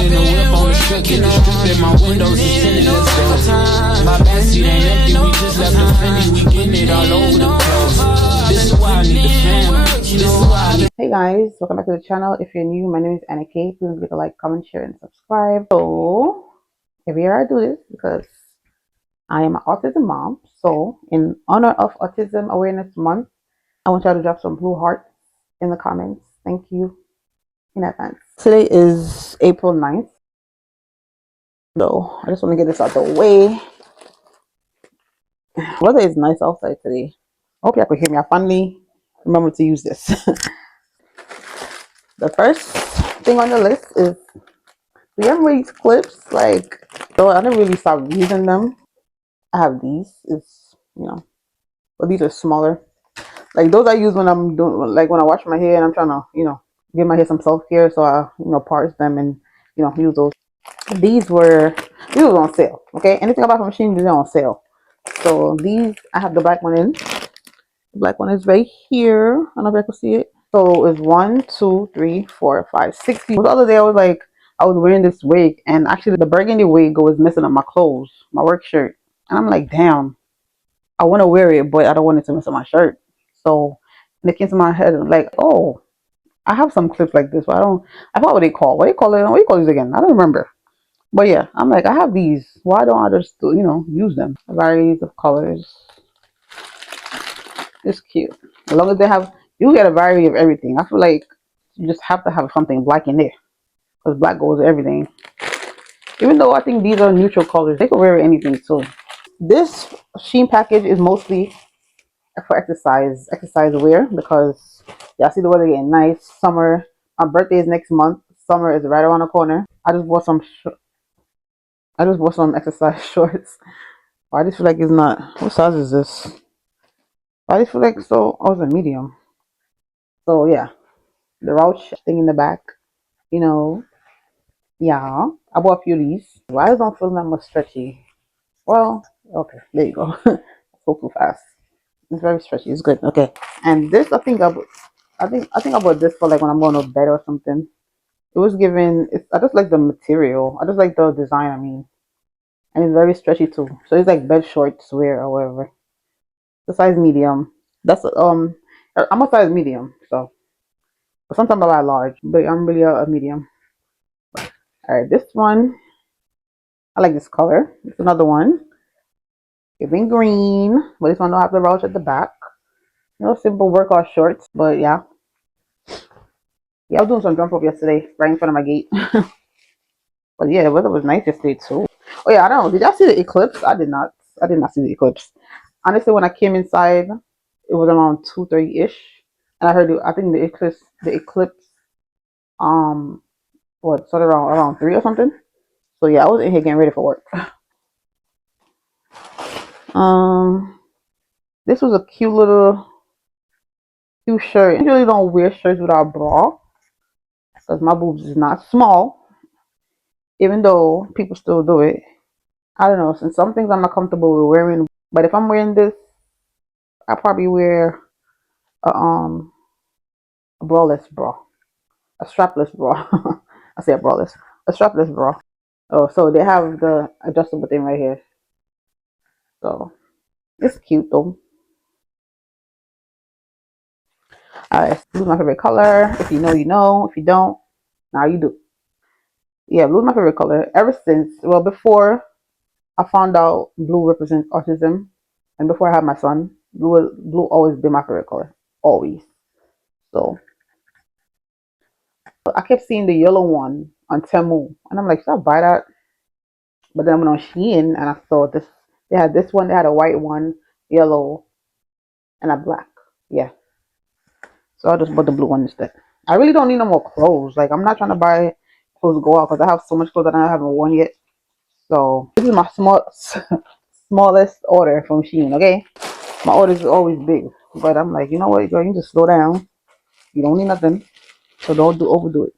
in the whip on the strip, get the strip in my windows is tinted, let's go. My backseat ain't empty, we just left the Fendi, we getting it all over the place. This is why I need the fam. This is why I need. Hey guys, welcome back to the channel. If you're new, my name is Anna K. Please leave a like, comment, share, and subscribe. So every year I do this because I am an autism mom. So in honor of Autism Awareness Month, I want y'all to drop some blue hearts in the comments. Thank you in advance. Today is April 9th. So I just want to get this out the way. Weather is nice outside today. I hope y'all could hear me. I finally remember to use this. The first thing on the list is, do you remember these clips? Like, though I didn't really stop using them. I have these. But these are smaller. Like those I use when I'm doing, like when I wash my hair and I'm trying to, give my hair some self care. So I, parse them and, use those. These were on sale. Okay, anything about the machine, these are on sale. So these, I have the black one in. The black one is right here. I don't know if I can see it. So it's 1, 2, 3, 4, 5, 6. The other day I was wearing this wig, and actually the burgundy wig was messing up my clothes, my work shirt. And I'm like, damn, I want to wear it, but I don't want it to mess up my shirt. So it came to my head, like, oh, I have some clips like this, but I forgot what they call. What do you call these again? I don't remember. But yeah, I'm like, I have these. Why don't I just, use them? Varieties of colors. It's cute. As long as you get a variety of everything. I feel like you just have to have something black in there, because black goes with everything. Even though I think these are neutral colors, they could wear anything too. This Shein package is mostly for exercise wear, because y'all see the weather getting nice. Summer, my birthday is next month. Summer is right around the corner. I just bought some exercise shorts. I just feel like it's not. What size is this? I just feel like I was a medium. So yeah, the Rouch thing in the back. You know, yeah. I bought a few of these. Why don't feel that much stretchy? Well, okay, there you go. Spoke too fast. It's very stretchy. It's good. Okay, and this I think I bought this for like when I'm going to bed or something. It was given. I just like the material. I just like the design. I mean, and it's very stretchy too. So it's like bed shorts wear or whatever. The size medium. I'm a size medium. So, but sometimes I buy large, but I'm really a medium. All right, this one. I like this color. It's another one. Giving green, but this one don't have the roach at the back. Simple workout shorts, but yeah. Yeah, I was doing some jump rope yesterday, right in front of my gate. But yeah, the weather was nice yesterday too. Oh yeah, I don't know. Did y'all see the eclipse? I did not. I did not see the eclipse. Honestly, when I came inside, it was around 2:30 ish, and I heard. I think the eclipse, started around 3 or something. So yeah, I was in here getting ready for work. Um, this was a cute shirt. I usually don't wear shirts without bra because my boobs is not small, even though people still do it. I don't know. Since some things I'm not comfortable with wearing, but if I'm wearing this, I probably wear a a braless bra, a strapless bra. I say a braless, a strapless bra. Oh, so they have the adjustable thing right here. So it's cute though. Alright, blue's my favorite color. If you know, you know. If you don't, now you do. Yeah, blue's my favorite color. Ever since, well, before I found out blue represents autism, and before I had my son, blue always been my favorite color, always. So I kept seeing the yellow one on Temu, and I'm like, should I buy that? But then I went on Shein, and I saw this. They had this one. They had a white one, yellow, and a black. Yeah. So I just bought the blue one instead. I really don't need no more clothes. Like I'm not trying to buy clothes to go out because I have so much clothes that I haven't worn yet. So this is my smallest order from Shein. Okay, my orders are always big, but I'm like, you know what, girl, you just slow down. You don't need nothing, so don't overdo it.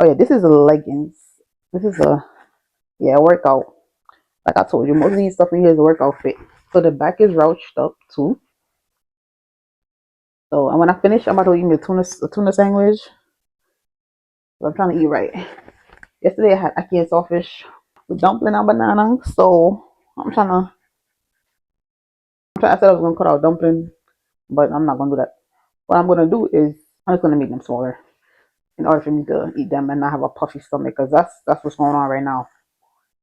Oh yeah, this is a leggings. This is a workout. Like I told you, most of these stuff in here is a workout fit. So the back is rouged up too. So and when I finish, I'm about to eat me a tuna sandwich. So I'm trying to eat right. Yesterday I had ackee and saltfish with dumpling and banana. So I said I was gonna cut out dumpling, but I'm not gonna do that. What I'm gonna do is I'm just gonna make them smaller in order for me to eat them and not have a puffy stomach, because that's what's going on right now.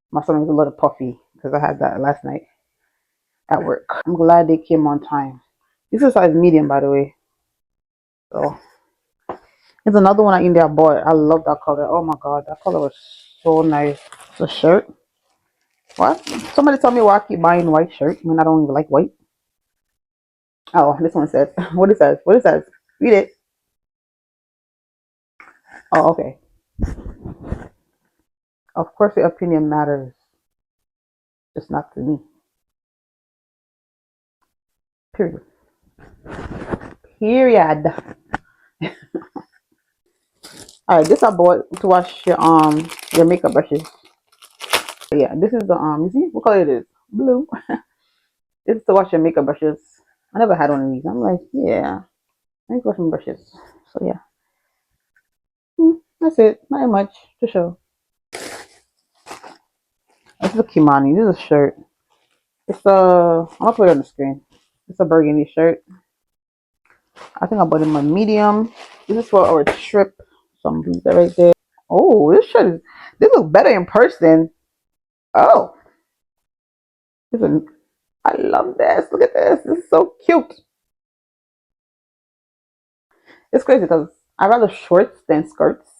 My stomach's a little puffy because I had that last night at work. I'm glad they came on time. This is size medium, by the way. So it's another one I India bought. I love that color. Oh my god, that color was so nice. It's a shirt. What? Somebody tell me why I keep buying white shirt when I don't even like white. Oh, this one says what it says. What it says. Read it. Oh, okay. Of course, your opinion matters, just not to me. Period. Period. All right, this I bought to wash your makeup brushes. Yeah, this is the you see what color it is? Blue. This is to wash your makeup brushes. I never had one of these. I'm like, yeah, I need to wash my brushes. So yeah, that's it. Not much to show. This is a Kimani. This is a shirt. It's a. I'm gonna put it on the screen. It's a burgundy shirt. I think I bought it in my medium. This is for our trip. Some boots right there. Oh, this shirt is. This looks better in person. Oh, this is. I love this. Look at this. This is so cute. It's crazy because I rather shorts than skirts.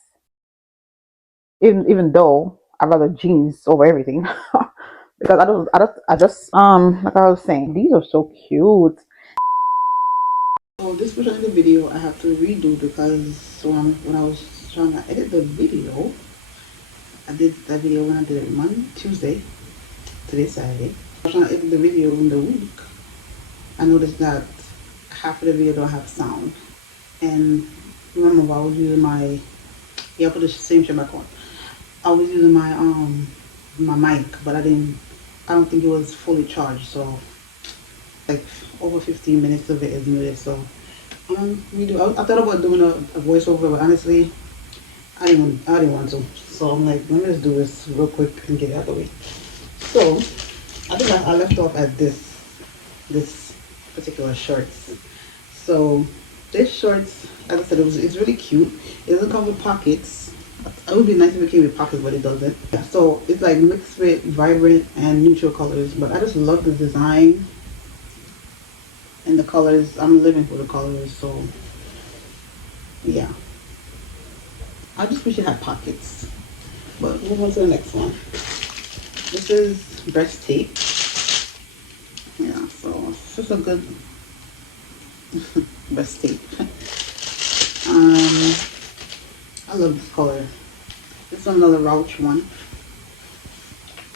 Even though I rather jeans over everything. Because like I was saying, these are so cute. So this portion of the video I have to redo because when I was trying to edit the video, I did that video when I did it Monday, Tuesday, today Saturday. I was trying to edit the video in the week. I noticed that half of the video don't have sound. And remember I was using my I put the same shit back on. I was using my mic, but I don't think it was fully charged, so like over 15 minutes of it is muted. So I thought about doing a voiceover, but honestly I didn't want to. So I'm like, let me just do this real quick and get it out of the way. So I think I left off at this particular shorts. So this shorts, as I said, it's really cute. It doesn't come with pockets. It would be nice if it came with pockets, but it doesn't. Yeah, so it's like mixed with vibrant and neutral colors. But I just love the design and the colors. I'm living for the colors. So yeah, I just wish it had pockets. But move on to the next one. This is breast tape. Yeah, so it's just a good breast tape. I love this color. This is another Rauch one.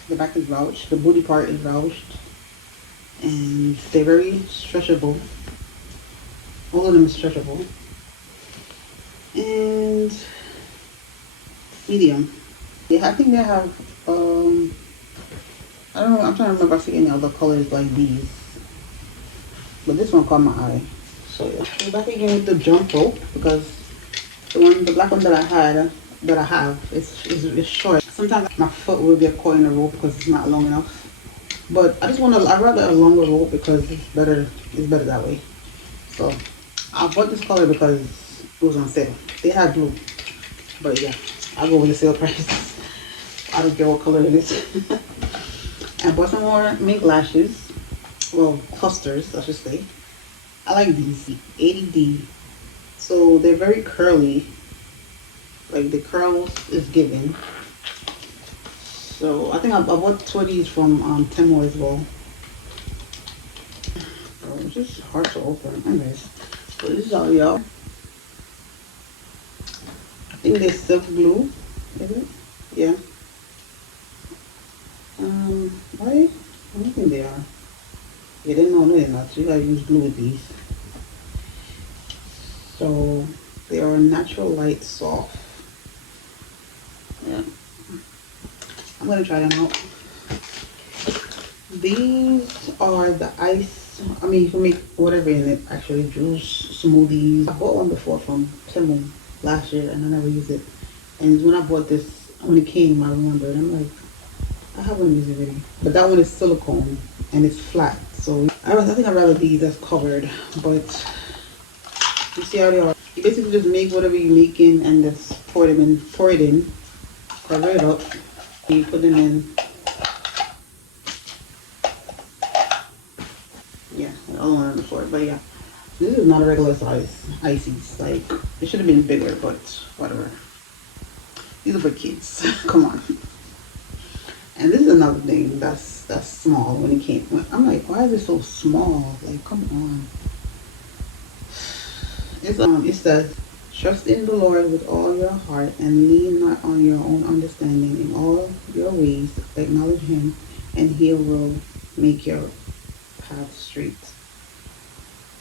The back is Rauch. The booty part is Rauched. And they're very stretchable. All of them are stretchable. And medium. Yeah, I think they have, I don't know, I'm trying to remember if I see any other colors like these. But this one caught my eye. So yeah. We're back again with the jump rope because the black one that I have is short. Sometimes my foot will get caught in the rope because it's not long enough. But I'd rather a longer rope because it's better that way. So I bought this color because it was on sale. They had blue. But yeah, I'll go with the sale price. I don't care what color it is. I bought some more mink lashes. Well, clusters, I should say. I like these 80D. So they're very curly. Like the curls is given. So I think I bought 2 of these from Temu as well. Oh, it's just hard to open. Anyways, so this is all y'all. I think they're silk glue. Is it? Yeah. Why? I don't think they are. Yeah, no, they're not. So you gotta use glue with these. So they are natural light soft. Yeah. I'm gonna try them out. These are the ice. I mean, you can make whatever in it. Actually, juice, smoothies. I bought one before from Temu last year, and I never used it. And when I bought this, when it came, I remember, and I'm like, I have one of these already, but that one is silicone and it's flat. So I think I'd rather these as covered. But you see how they are. You basically just make whatever you're making and just pour it in, cover it up. You put them in. Yeah, the other one on the floor. But yeah, this is not a regular size ices. Like, it should have been bigger, but whatever. These are for kids. Come on. And this is another thing that's small when it came. I'm like, why is it so small? Like, come on. It says, trust in the Lord with all your heart and lean not on your own understanding. In all your ways acknowledge him and he will make your path straight.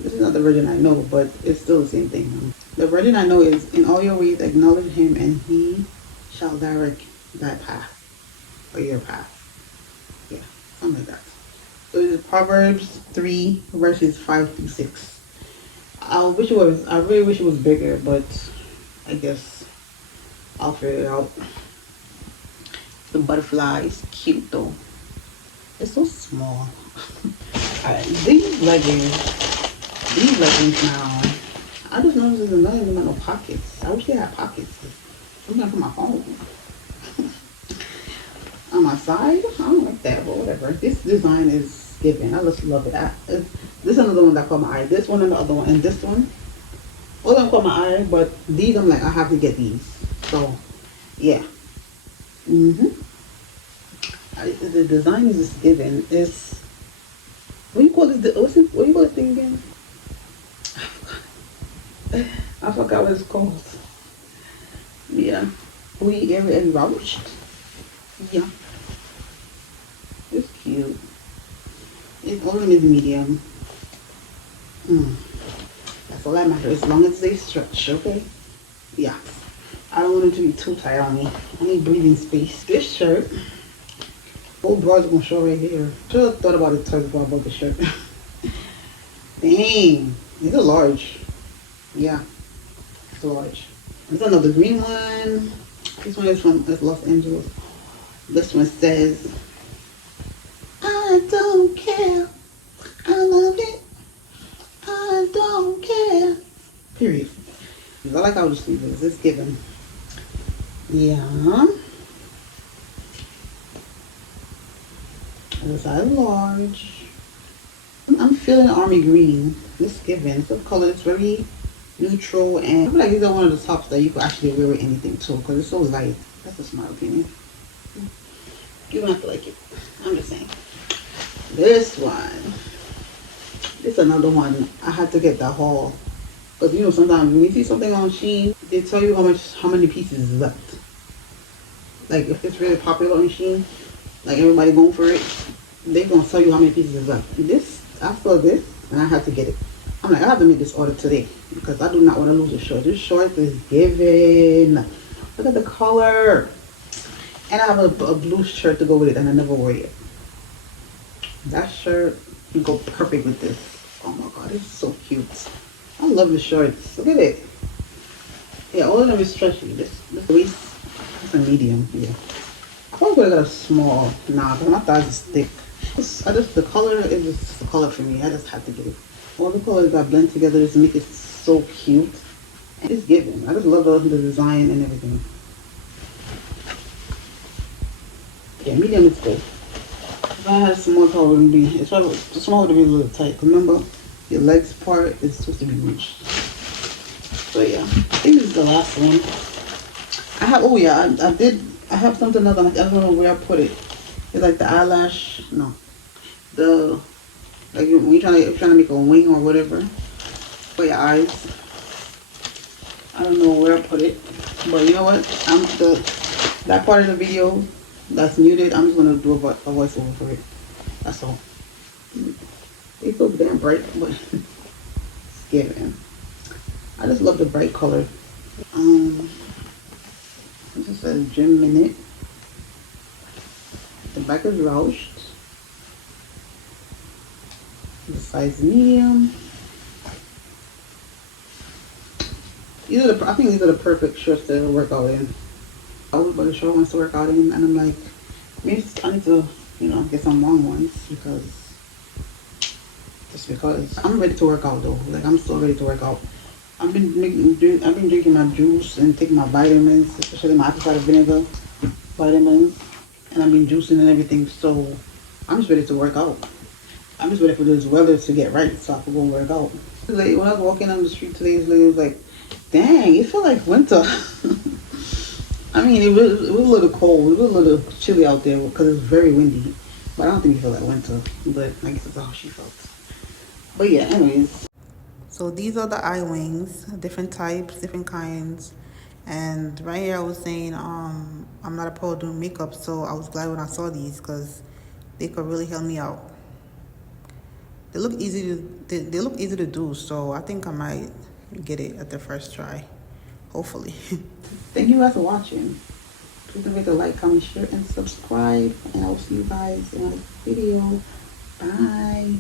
This is not the version I know, but it's still the same thing. The version I know is, in all your ways acknowledge him and he shall direct thy path, or your path. Yeah, something like that. So it's Proverbs 3 verses 5 through 6. I really wish it was bigger, but I guess I'll figure it out. The butterfly is cute though. It's so small. Alright, these leggings now, I just noticed there's none of them got no pockets. I wish they had pockets. I'm gonna put my phone on my side. I don't like that, but whatever. This design is giving. I just love it. This is another one that caught my eye. This one and the other one and this one. All of them caught my eye, but these I'm like, I have to get these. So yeah. The design is just giving. It's, what do you call this? What do you call this thing again? I forgot what it's called. Yeah. We and roached. Yeah. It's cute. All of them is medium. That's all that matters. As long as they stretch, okay? Yeah. I don't want it to be too tight on me. I need breathing space. This shirt, old bras gonna show right here. Should have thought about it twice before I bought the shirt. Dang. It's a large. Yeah. It's a large. There's another green one. This one is from Los Angeles. This one says, I don't care. I love it. I don't care. Period. I like how the sleeve is. It's given. Yeah. It's a large. I'm feeling army green. It's given. It's a color. It's very neutral, and I feel like these are one of the tops that you could actually wear with anything too, because it's so light. That's just my opinion. You don't have to like it. I'm just saying. This one. This is another one. I had to get that haul. Because you know, sometimes when you see something on Shein, they tell you how many pieces is left. Like if it's really popular on Shein, like everybody going for it, they gonna tell you how many pieces is left. This, I saw this and I had to get it. I'm like, I have to make this order today because I do not want to lose a short. This short is given. Look at the color. And I have a blue shirt to go with it and I never wore it. That shirt can go perfect with this. Oh my god, it's so cute. I love the shorts. Look at it. Yeah, all of them is stretchy. This waist is a medium. Yeah. I probably would have got a small. Nah, but my thighs is thick. The color is just the color for me. I just had to get it. All the colors that blend together just make it so cute. And it's given. I just love the design and everything. Yeah, medium is good. If I had a small color, it would be, it's probably, the small would be a little tight. Remember, your legs part is supposed to be ruched. So yeah, I think this is the last one. I have, oh yeah, I have something else. I don't know where I put it. It's like the eyelash, no. Like when you're trying to make a wing or whatever for your eyes. I don't know where I put it, but you know what? That part of the video that's muted, I'm just gonna do a voiceover for it. That's all. They so damn bright, but it's given. I just love the bright color. This is a Gym Minute. The back is ruched. The size medium. I think these are the perfect shirts to work out in. I was, but the show wants to work out in, and I'm like, maybe I need to, get some long ones because I'm ready to work out though. Like I'm still ready to work out. I've been drinking my juice and taking my vitamins, especially my apple cider vinegar vitamins, and I've been juicing and everything. So I'm just ready to work out. I'm just ready for this weather to get right so I can go work out. Like when I was walking on the street today, it was like, dang, it felt like winter. I mean, it was a little cold. It was a little chilly out there because it was very windy. But I don't think it felt like winter. But I guess that's how she felt. But yeah, anyways. So these are the eye wings, different types, different kinds. And right here I was saying, I'm not a pro doing makeup, so I was glad when I saw these because they could really help me out. They look easy they look easy to do, so I think I might get it at the first try. Hopefully. Thank you guys for watching. Please don't forget to like, comment, share, and subscribe. And I will see you guys in the next video. Bye.